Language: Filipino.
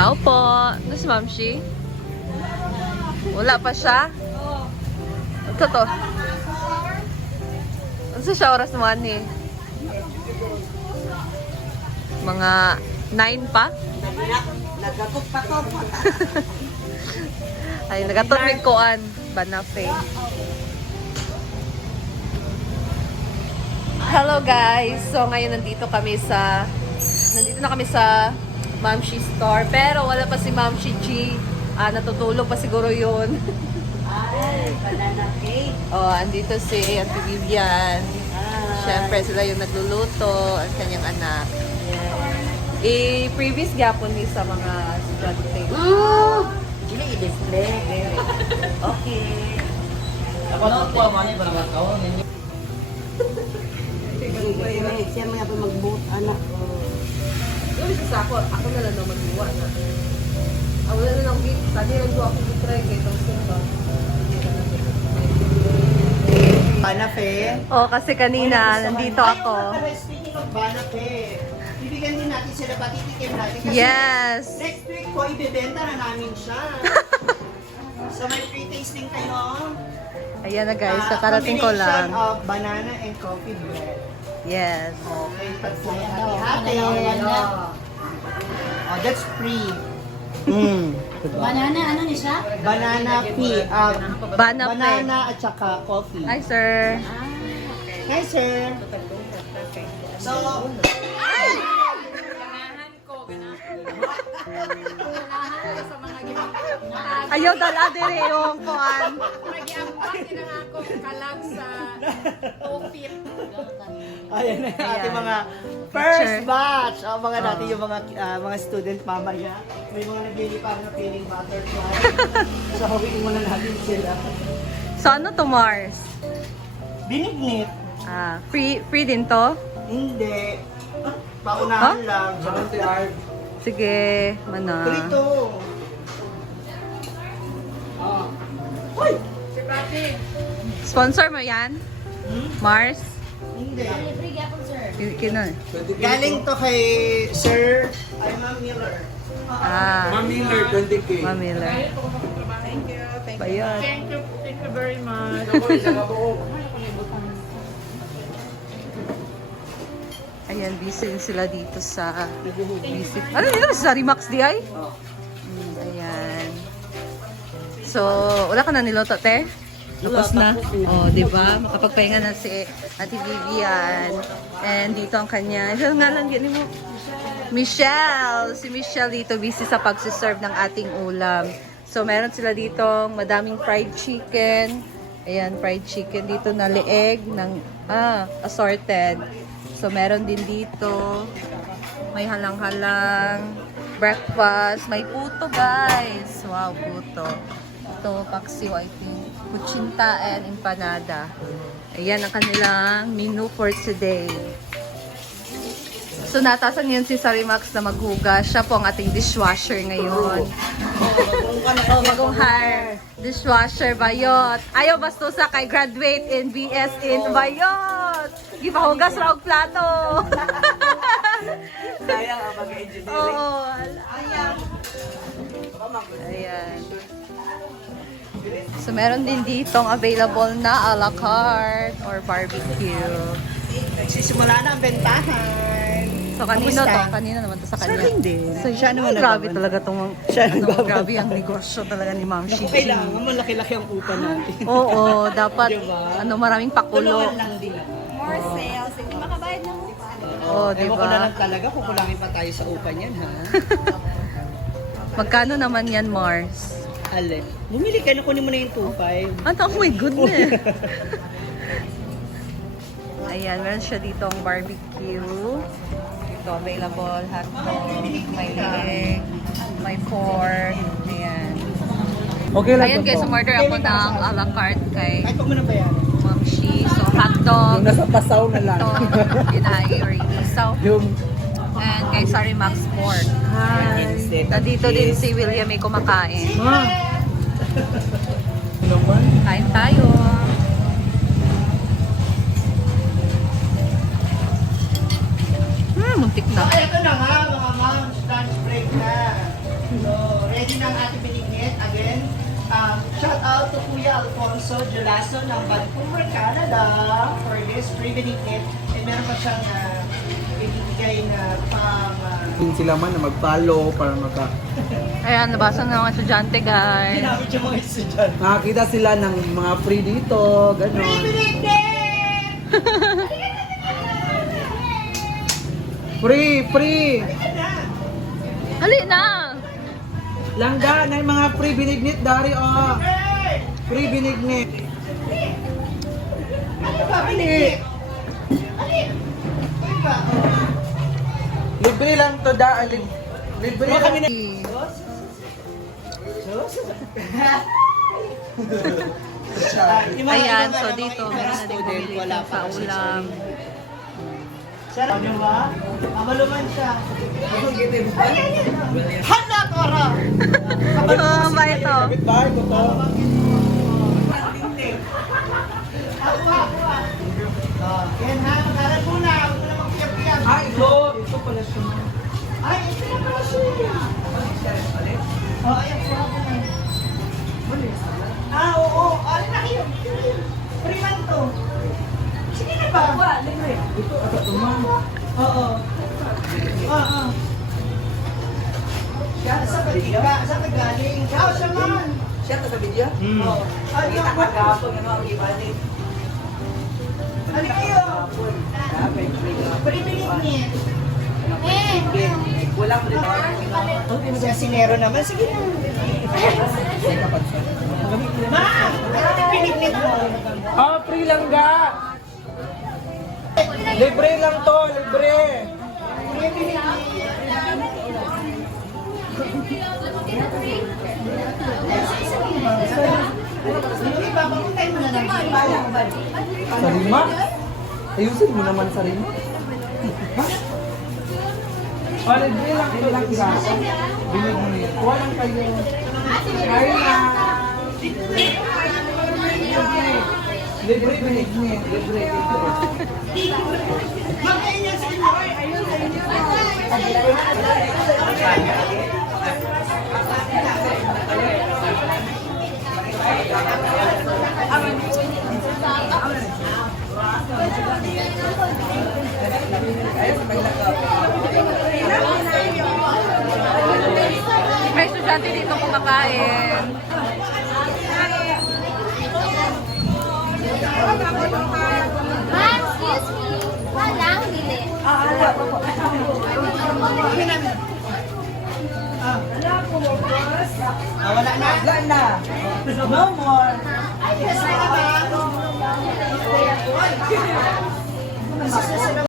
Tao po. Ano si Ma'am Shi? Wala pa siya? Ito to. Ano siya oras naman eh? Mga 9 pa? Nagatok pa to. Ay, nagatot may kuan. Banafe. Hello guys! So ngayon nandito na kami sa Ma'am Shi store. Pero wala pa si Ma'am Shi G. Natutulog pa siguro yun. Ay, banana cake. Oh, andito si Auntie Vivian. Siyempre sila yung nagluluto. Ang kanyang anak. I-previous gapon ni sa mga estudyante. Ini i-display. Okay. Ako na po ang mani para magkaon ninyo. Siya mga pa mag-boot, anak. Yung isa ako na lang naman magluwa na. Wala na lang gig. Tadi lang ako try kay itong simba. Banafe. Oh, kasi kanina nandito ako. Speaking of Banafe, bibigyan din natin sila, patitikim natin. Kasi Yes! next week po, ibibenta na namin siya. So may free tasting kayo. Ayan na guys, kakarating ko lang. Combination of banana and coffee bread. Yes. Okay, hati-hati. Oh, that's free. Banana, ano ni siya? Banana pea. Banana at saka coffee. Hi sir! Hi, sir. So, Ayaw dala dire yung kuan. Nag-iambak din ang ako kalag sa tofit. ayan na yung ating mga first Picture. batch. Mga natin yung mga student mamaya. May mga naglilipang na feeling butterfly. So, hawiin muna natin sila. So ano to Mars? Binignit. Free din to? Hindi. Paunahan lang. Sige, mana. Prito. Uy! Sponsor mo yan? Mars? Hindi. Free gapon, sir. Kino. Galing to kay Sir Ma'am Miller. Ma'am Miller, 20K. Ma'am Miller. Thank you. Bayad. Thank you very much. Ayan, busy din sila dito sa visit. Ano yun? Sa Remax di ay? Ayan. So, wala ka na niloto, te? Tapos na. Oh, di ba? Makapagpahinga na si Ate Vivian. And dito ang kanya. Ito nga lang, yan mo. Michelle. Si Michelle dito busy sa pagsiserve ng ating ulam. So, meron sila dito madaming fried chicken. Ayan, fried chicken dito na leeg ng assorted. So, meron din dito. May halang-halang. Breakfast. May puto, guys. Wow, puto. Ito, paksiw, I think. Kuchinta and empanada. Ayan ang kanilang menu for today. So, natasan yun si Sarimax na maghugas. Siya po ang ating dishwasher ngayon. Oh, bagong hire. Dishwasher, Bayot. Ayaw bastusa kay graduate in BS in Bayot. Gipahugas ra og plato. Sayang ang mag-engineering. Oo. Ayan. So, meron din ditong available na a la carte or barbecue. Nagsisimula na ang bentahan. So, kanino Kamusta? to? Kanino naman to sa kanya? Sa akin din. So, Siya naman grabe nagbaban. talaga itong Siya ano, nagbaban. grabe ang negosyo talaga ni Ma'am Naku, Shishi. kailangan malaki-laki ang upa natin. Oo, dapat Diba? ano maraming pakulo. Tulungan lang din ako. More sales. Hindi makabayad ng Oo, di Ewan ko na ba? lang talaga, kukulangin pa tayo sa upa niyan, ha? Magkano naman yan, Mars? Ale, bumili ka na, kunin mo na yung 2.5. Ano? Oh my goodness! Ayan, meron siya dito ang barbecue. Ito, available hotdog, may leg, may pork. Ayan. Okay lang Ayan to guys, po. umorder ako ng a la carte kay Kahit pag mo na bayaran. Ma'am Shi. So, hotdog, Yung nasa pasaw na lang. ito, ginay or isaw. Yung And kay Sarimax pork. Nandito din si William may kumakain. naman. Kain tayo. Muntik na. Ito na nga, mga moms, lunch break na. out to Kuya Alfonso Jolaso ng Vancouver, Canada for this privilege gift. And meron pa siyang ibibigay na pang... Sila man na mag-follow para maka... Ayan, nabasa na ng mga estudyante, guys. ginamit yung mga estudyante. Nakakita sila ng mga free dito, gano'n. Privilege gift! Free! Hali na! Langga na yung mga free binignit dari oh. Free binignit. Ano ba, binigit? Libre lang to da. Libre lang kami na. Ayan, so dito, meron na din bumili ng paulam. Sarap nyo ba? Amaluman siya. Hala, Cora! Oh, ba ito? Bahay ko to. Ako. Yan ha, mag-aral muna. Huwag mo na magpiyap-piyap. Ah, ito pala siya. Ay, ito na pala siya. Ayan po ako na. Oo. Ano na kayo? Priman to. Sige na ba? Libre. Ito, ito man. Oo. Sa kagaling. Siya man. Siya to sa video? Oo. Ano ang ibalik? Ano kayo? Pribilig niya. Walang rin. Siya sinero naman. Sige na. Ma! Ano pinignit mo? Ah, free lang ga. Libre lang to, libre. Ipapapuntay mo na naman. Sarima? Ayusin mo naman sarima. Ah, libre lang to lang ga. Binig mo niya. Kuha lang kayo. Kaya na. Libre, binig niya. Libre. May estudyante dito kumakain. Ma'am, excuse me. Walang bili. Wala na. Wala na. No more. Ay,